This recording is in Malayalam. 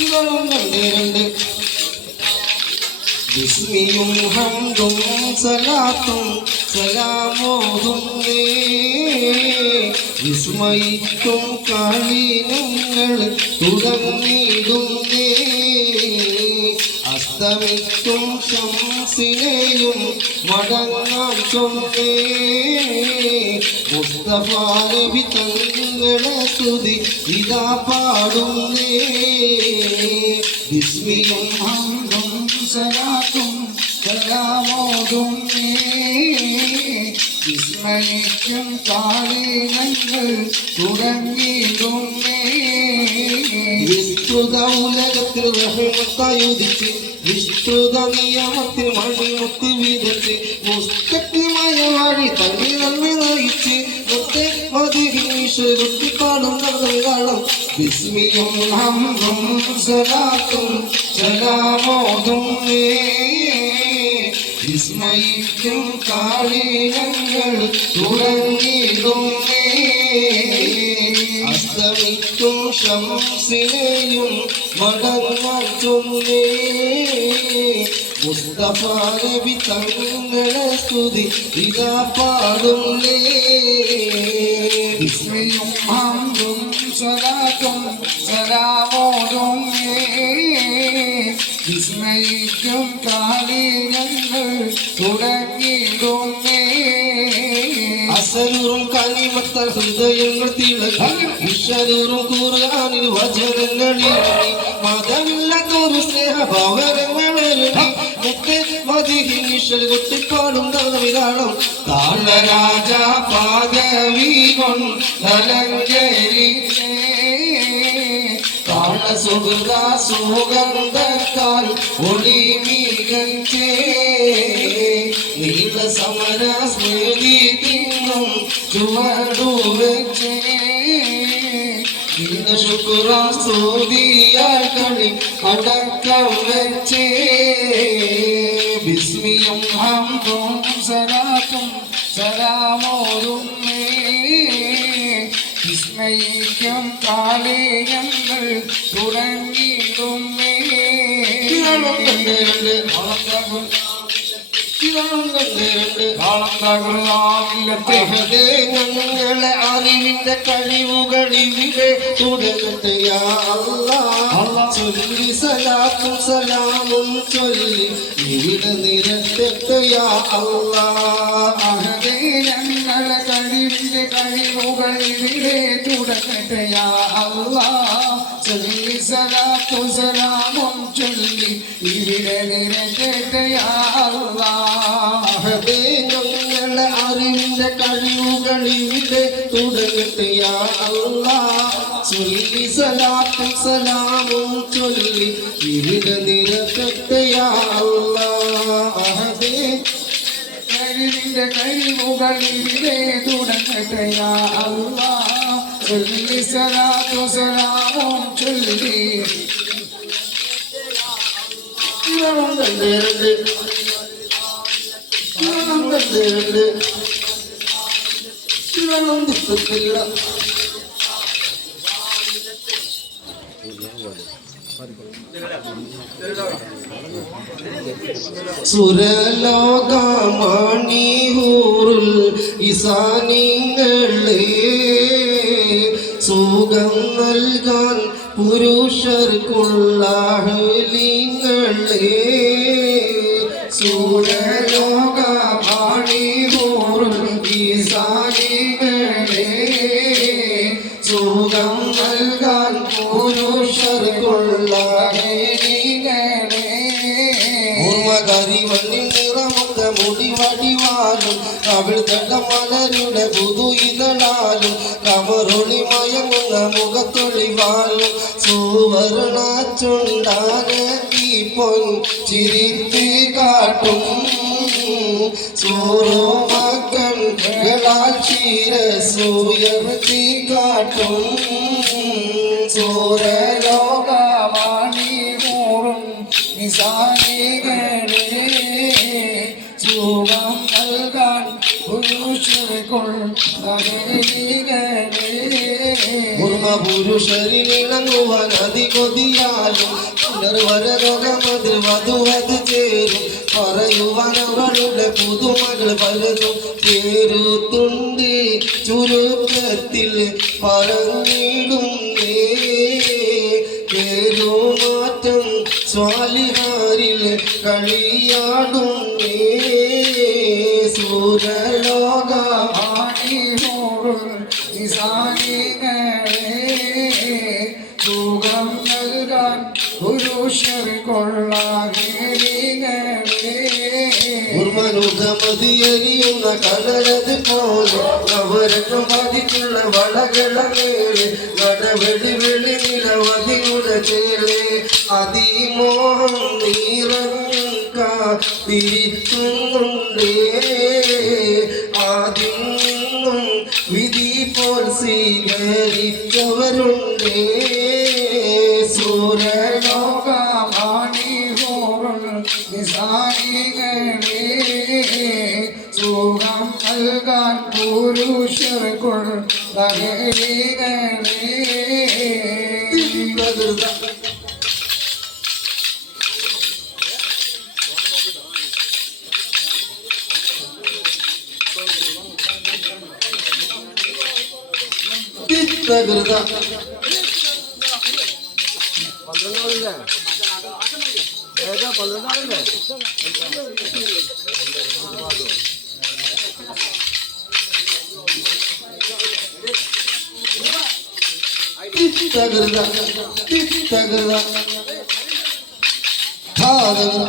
ഇവളും കണ്ടിരുണ്ട് വിസ്മിയും ഹംദും സലാത്തും സലാമോതുന്നേ. വിസ്മയിക്കും കാളിനങ്ങൾ തുടങ്ങിയിടുന്നേ അസ്തമിക്കും ശംസിനെയും മടങ്ങാൻ ചൊന്നേ. നബി തങ്ങളെ സ്തുതി ഇതാ പാടുന്നേ. വിസ്മിയും ഹംദും സലാത്തും സലാമോതും വിസ്മയിക്കും കാളിനങ്ങൾ തുടങ്ങിയിടുന്നേ വിസ്തൃത ഉലകത്തിൽ റഹ്മത്തായുദിച്ച് വിസ്തൃത നിയമത്തിൽ മണിമുത്ത് വിതച്ച് കാണാം വിസ്മിയും ഹംദും സലാത്തും സലാമോദും വിസ്മയിക്കും കാളിനങ്ങൾ തുടങ്ങിയിടുന്നേ അസ്തമിക്കും ശംസിനെയും മടങ്ങാൻ ചൊന്നേ മുസ്തഫ നബി തങ്ങളെ സ്തുതി ഇതാ പാടുന്നേ വിസ്മയും ഹൃദയങ്ങൾ തിളങ്ങി വിഷരൂറും ഖുർആനിൽ വചനങ്ങളിൽ മതമില്ലാത്തൊരു മതിഹിനിഷൽ കുട്ടിപ്പാടും തമിഴാണം താളരാജ പാദവി കൊണ്ടലങ്കരിച്ചേ താള സുഹൃത സുഗന്ധത്താൽ ഒളി മീകച്ചേ നീല സമര സ്മൃതി തിന്നും ചുവടു വെച്ചേ നീല ശുക്ര സ്തുതിയാൽ കളി അടക്കം വെച്ചേ ബിസ്മിയും ഹംദും സലാത്തും സലാമോതും വിസ്മയിക്കും കാളിനങ്ങൾ തുടങ്ങിയിടും ഇവളും ഞങ്ങളെ അറിവിന്റെ കഴിവുകൾ ഇവിടെ സലാമും ചൊല്ലി ഇവിടെ അല്ലാഹ് അഹദേ ഞങ്ങളെ കഴിവിന്റെ കഴിവുകൾ ഇവിടെ അല്ലാ ചൊല്ലി സലാത്തു സലാമും ചൊല്ലി ഇവിടെ നിരക്കട്ടെയാ തുടങ്ങട്ടെ യാ അല്ലാഹ് ചൊല്ലി സലാത്തും സലാമും ചൊല്ലി. ഇവിടെ നിരത്തട്ടെ യാ അല്ലാഹ് അഹദേ. കഴിവിന്റെ കഴിവുകൾ ഇവിടെ തുടങ്ങട്ടെയാ അല്ലാ ചൊല്ലി സലാത്തു സലാമും ചൊല്ലി. ഇവളും കണ്ടേണ്ട് ഇവളും കണ്ടേണ്ട് ഹൂറുൽ ഇസാനിങ്ങളെ സുഖം നൽകാൻ പുരുഷർക്കുള്ള ഹലിങ്ങളെ സുരലോകമണിഹൂറുൽ உண்மகறிவனின் நிறமுக முடிவடிவாலும் அவள் தட மலரிட புது இதழாலும் கமரொளி மயமுக முகத்தொழிவாலும் சூவருணா சுண்டான தீப்பொன் சிரித்து காட்டும் சூரோ மக்கள் சீர சூயர்த்தி காட்டும் കാണുവാൻ അതികൊതിയാലും പുനർവരലോകമതിൽ വധുവത് ചേരും. പറയുവാൻ അവളുടെ പുതുമകൾ പലതും ചേരുത്തുണ്ട്. ചുരുക്കത്തിൽ പറഞ്ഞിടുന്നേ പേരുമാറ്റം സ്വാലിഹാരിൽ കളിയാടും സൂരലോക ഉർമനുഖമതിയെരിയുന്ന കടലത് പോലെ അവരൊക്കെ ബാധിച്ചുള്ള വളകളേറെ നടവെളി വെളി നിലവതിയുടെ ചേരെ അതിമോഹം നീറക്കാതിരിക്കുന്നുണ്ടേ ആദ്യം விருதா பல்லுங்க Bitti gırda, bitti gırda. Tanrım